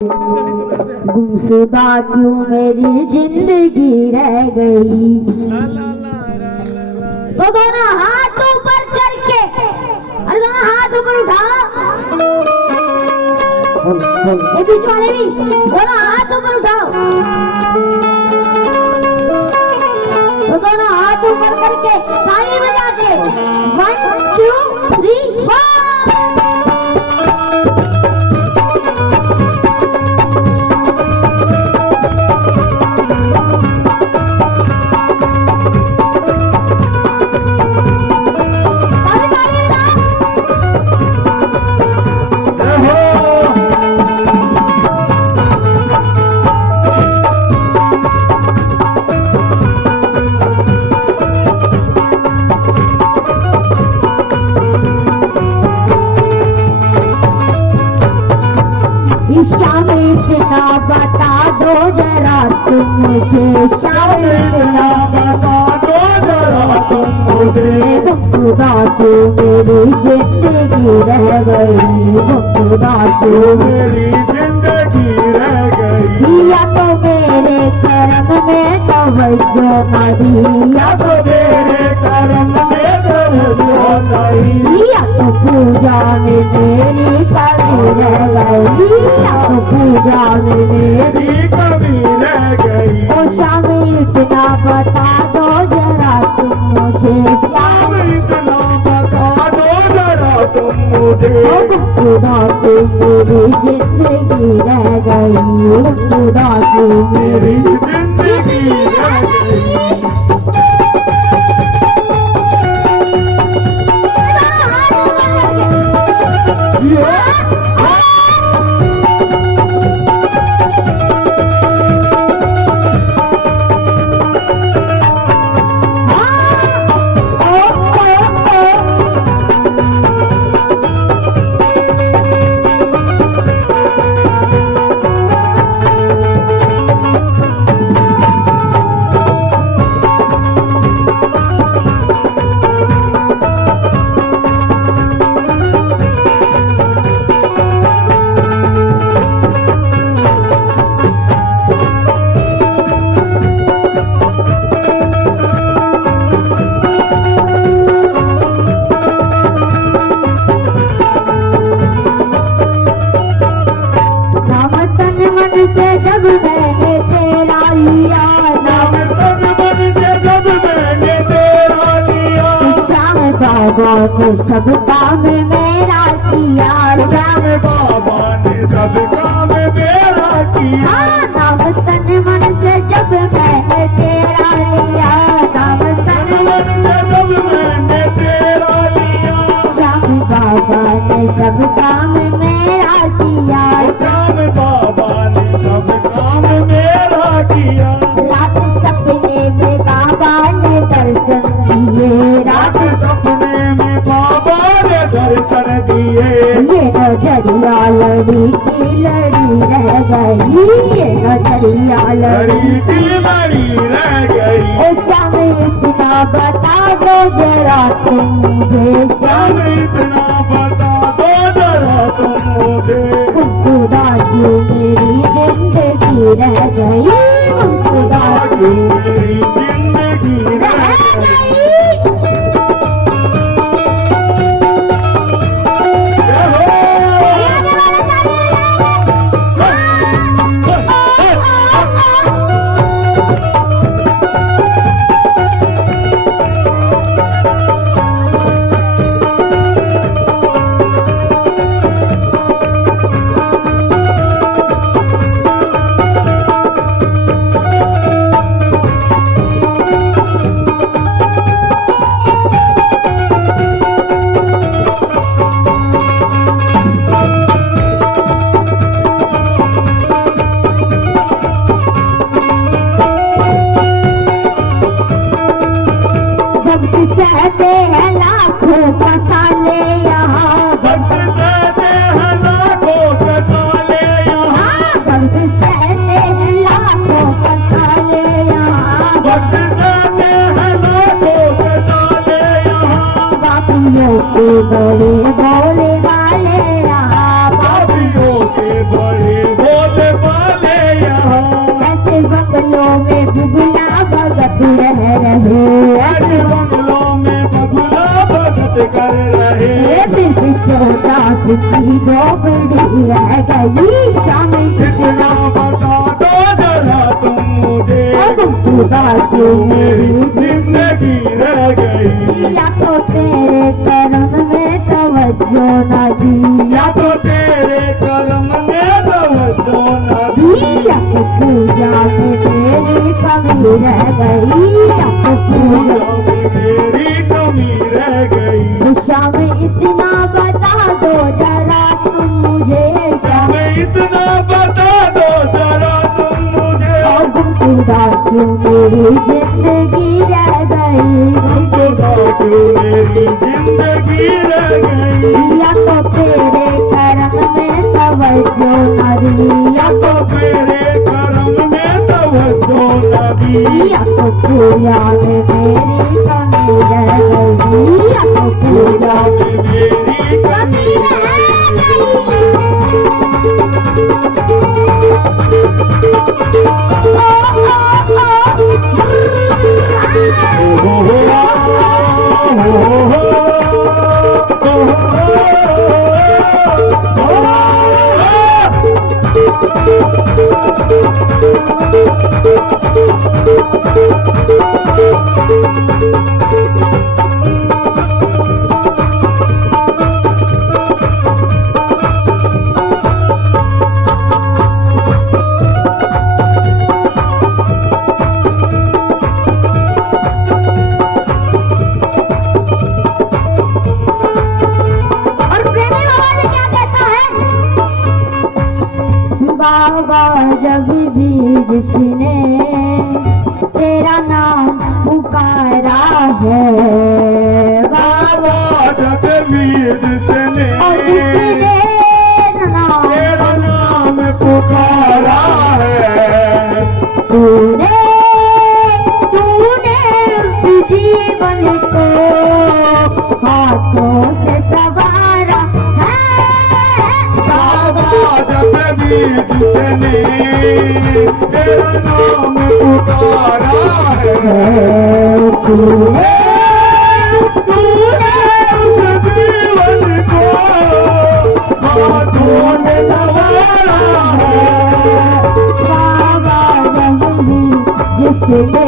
गुमशुदा क्यों मेरी जिंदगी रह गई। तो दोनों हाथ ऊपर करके, अरे दोनों हाथ ऊपर उठाओ। ये बीच वाले भी दोनों हाथ ऊपर उठाओ। तो दोनों हाथ ऊपर करके ताली बजा के 1 2 3 4। इतना बता दो जरा तुम मुझे, इतना बता दो जरा तुम मुझे। गुमशुदा क्यों मेरी जिंदगी रह गई, गुमशुदा क्यों मेरी जिंदगी रह गई। या तो मेरे कर्म में तवज्जो न दी, या तो मेरे कर्म में तवज्जो नहीं, या तो पूजा में मेरी कमी रह गई, या तो पूजा में मेरी कमी रह गई। ओ शामी इतना बता दो जरा तुम मुझे, शामी इतना बता दो जरा तुम मुझे। ओ गुमशुदा क्यों मेरी जिंदगी रह गई, गुमशुदा क्यों मेरी जिंदगी रह गई। जब मैंने तेरा लिया, नाम तन मन से जब मैंने तेरा लिया। श्याम बाबा ने सब काम मेरा किया, श्याम बाबा ने सब काम मेरा किया। नाम तन मन से जब मैंने तेरा लिया, नाम तन मन से जब मैंने तेरा लिया। श्याम बाबा ने सब काम मेरा किया, श्याम बाबा ने सब काम मेरा किया। रात सपने में बाबा ने दर्शन दिए, रात सपने में बाबा ने दर्शन दिए। ये नजरिया लड़ी की लड़ी रह गई, ये नजरिया लड़ी की लड़ी रह गई। ओ श्याम इतना बता दो जरा तुम मुझे, श्याम इतना बता दो जरा तुम मुझे। गुमशुदा क्यों मेरी जिंदगी रह गई, गुमशुदा क्यों मेरी जिंदगी रह गई। खुदा क्यों मेरी जिंदगी रह गई। या तो तेरे करम में तवज्जो न दी, या तो तेरे करम में तवज्जो न दी। या तो पूजा में तेरी कमी रह गई, या तो पूजा मेरी कमी रह गई। शाम इतना बता दो जरा तुम मुझे, शाम इतना बता दो जरा तुम मुझे। खुदा क्यों मेरी जिंदगी रह गई, खुदा क्यों मेरी जिंदगी रह गई। या तो तेरे करम में तवज्जो न दी, या तो तेरे करम में तवज्जो न दी। या तो पूजा में मेरी कमी रह गई, या तो पूजा में मेरी कमी रह बाबा जब भी जिसने तेरा नाम पुकारा है, बाबा जब भी जिसने तेरा नाम पुकारा है, तूने उस जीवन को हाथों से संवारा है। बाबा जब भी जिसने तेरा नाम पुकारा है, तूने उस जीवन को हाथों से संवारा है। बाबा रंगी जिसने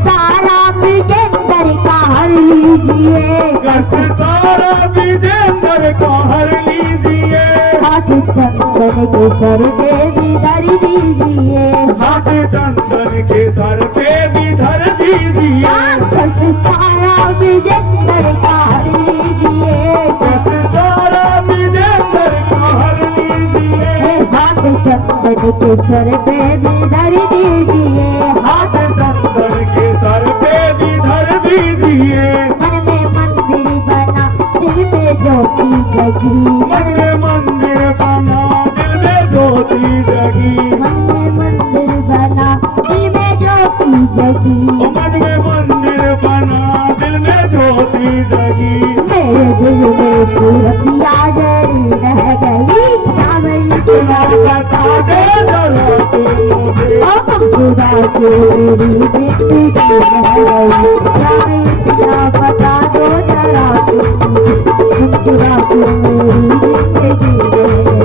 सारा विजेंदर का हर लीजिए, सारा विजेंदर का हर लीजिए। हाथ चंदन के सर पे भी धर दीजिए, हाथ चंदन के सर पे भी धर दीजिए। सारा विजेंदर का हर लीजिए, सारा विजेंदर का हर लीजिए। हाथ चंदन के सर पे भी धर दीजिए, हाथ चंदन के सर पे भी धर दीजिए। मन में मंदिर बना दिल में ज्योति जगी, मन में मंदिर बना दिल में ज्योति जगी। मन में मंदिर बना दिल में ज्योति जगी, मन में मंदिर बना दिल में ज्योति जगी। मेरे दिल में सूरतिया जड़ी रह गई, सावरी इतना बता दे जरा तू मुझे। खुदा के मेरी जिंदगी रह गई, इतना बता दो जरा खुदा के मेरी जिंदगी रह गई।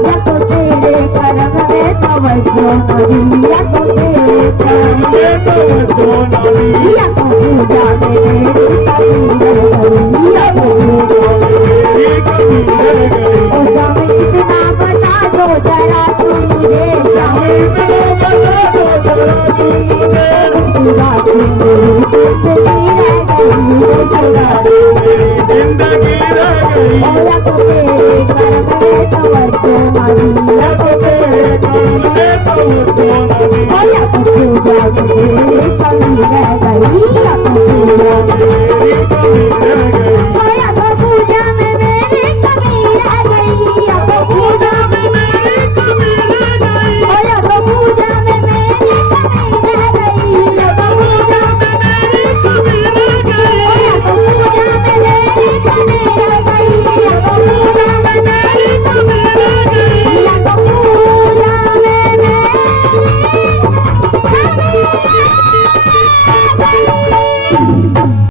या तो तेरे करम में तवज्जो न दी, या तो तेरे करम में तवज्जो न दी। या तो पूजा में मेरी कमी रह गई, या तो पूजा में मेरी कमी रह गई। ओ जामे इतना बता दो जरा तुम मुझे, जामे इतना बता दो जरा तू मुझे। खुदा की मेरी जिंदगी रह गई, खुदा की मेरी जिंदगी रह गई। ओ या तो तेरे करम में तवज्जो न दी, या तो तेरे करम में तवज्जो न दी। ओ या तो पूजा में मेरी कमी रह गई, या तो